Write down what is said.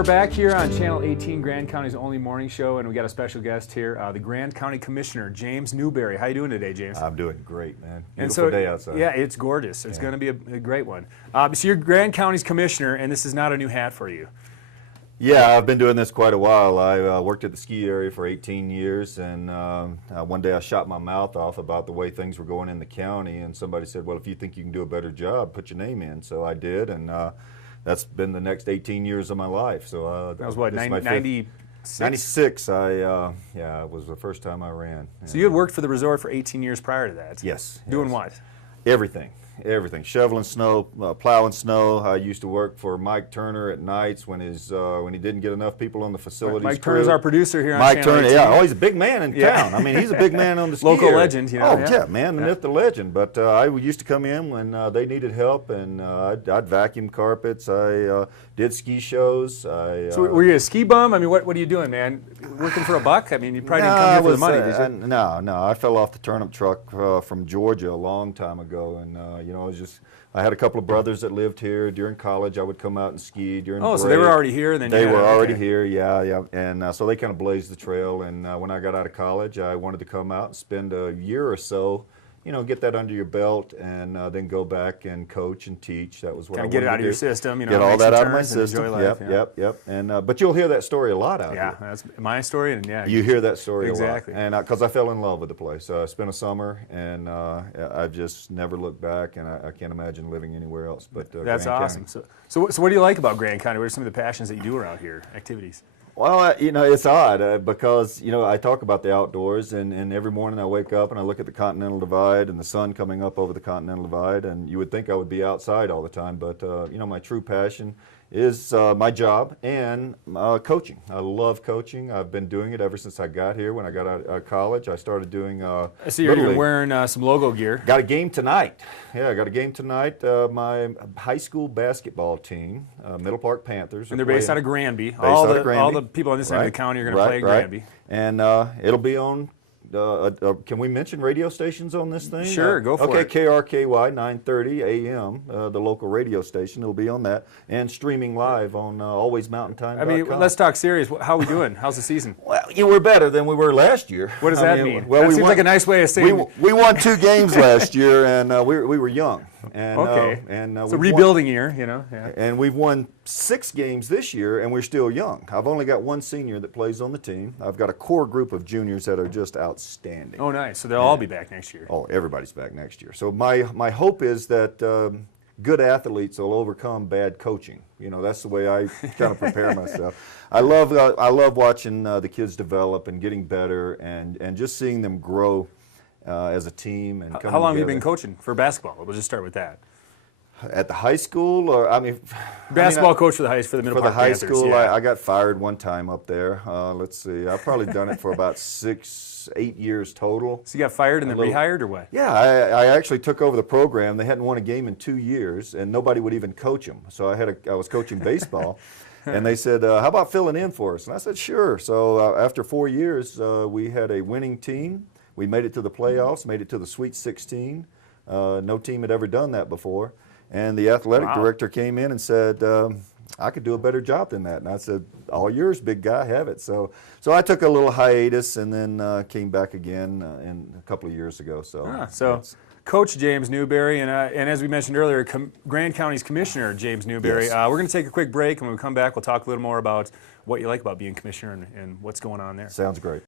we're back here on Channel 18, Grand County's only morning show, and we got a special guest here, the Grand County Commissioner, James Newberry. How you doing today, James? I'm doing great, man. Beautiful day outside. Yeah, it's gorgeous. It's going to be a great one. So you're Grand County's Commissioner, and this is not a new hat for you. Yeah, I've been doing this quite a while. I worked at the ski area for 18 years, and one day I shot my mouth off about the way things were going in the county, and somebody said, well, if you think you can do a better job, put your name in. So I did, and that's been the next 18 years of my life. So that was what, 96? 96. Yeah, it was the first time I ran. So you had worked for the resort for 18 years prior to that? Yes. Doing what? Everything. Everything. Shoveling snow, plowing snow. I used to work for Mike Turner at nights when he didn't get enough people on the facilities. Mike Turner's our producer here on Mike Channel Turner, 18. yeah. Oh, he's a big man in town. I mean, he's a big man on the ski Local area. legend, you know. Oh, yeah, man, the myth, the legend. But I used to come in when they needed help, and I'd vacuum carpets. I did ski shows. So were you a ski bum? I mean, what are you doing, man? Working for a buck? I mean, you probably didn't come here for the money, did you? No. I fell off the turnip truck from Georgia a long time ago, and you know, I had a couple of brothers that lived here. During college, I would come out and ski during break. So they were already here? And then they were already here, yeah. And so they kind of blazed the trail. And when I got out of college, I wanted to come out and spend a year or so, you know, get that under your belt, and then go back and coach and teach. That was what I wanted to do. Get it out of your system, you know. Get all that out of my system. Enjoy life, Yep. And but you'll hear that story a lot out here. Yeah, that's my story, and yeah. You hear that story exactly. a lot. And because I fell in love with the place. I spent a summer, and I've just never looked back, and I can't imagine living anywhere else. But that's Grand awesome. County. So what do you like about Grand County? What are some of the passions that you do around here, activities? Well, you know, it's odd because, you know, I talk about the outdoors, and every morning I wake up and I look at the Continental Divide and the sun coming up over the Continental Divide, and you would think I would be outside all the time, but, you know, my true passion is my job and coaching. I love coaching. I've been doing it ever since I got here. When I got out of college, I started doing I see you're wearing some logo gear. Got a game tonight. Yeah, I got a game tonight. My high school basketball team, Middle Park Panthers. And they're based out of Granby. All the people on this end of the county are going to play at Granby. And it'll be on, can we mention radio stations on this thing? Sure, go for it. Okay, KRKY 930 AM, the local radio station. It'll be on that, and streaming live on alwaysmountaintime.com. I mean, let's talk serious. How are we doing? How's the season? Well, you know, we're better than we were last year. What does that mean? Well, that seems like a nice way of saying we won 2 games last year, and we were young. And, it's a rebuilding year, you know. Yeah. And we've won 6 games this year, and we're still young. I've only got 1 senior that plays on the team. I've got a core group of juniors that are just outstanding. Oh, nice. So they'll all be back next year. Oh, everybody's back next year. So my hope is that good athletes will overcome bad coaching. You know, that's the way I kind of prepare myself. I love watching the kids develop and getting better, and just seeing them grow as a team. And how long have you been coaching for basketball? We'll just start with that. At the high school, or basketball coach for the Middle Park Panthers. For the high school, yeah. I got fired one time up there. Let's see, I've probably done it for about 6-8 years total. So you got fired and then rehired, or what? Yeah, I actually took over the program. They hadn't won a game in 2 years, and nobody would even coach them. So I was coaching baseball, and they said, "How about filling in for us?" And I said, "Sure." So after 4 years, we had a winning team. We made it to the playoffs, made it to the Sweet 16. No team had ever done that before. And the athletic director came in and said, I could do a better job than that. And I said, all yours, big guy, have it. So I took a little hiatus, and then came back again a couple of years ago. So Coach James Newberry, and as we mentioned earlier, Grand County's Commissioner James Newberry. Yes. We're going to take a quick break, and when we come back, we'll talk a little more about what you like about being Commissioner and what's going on there. Sounds great.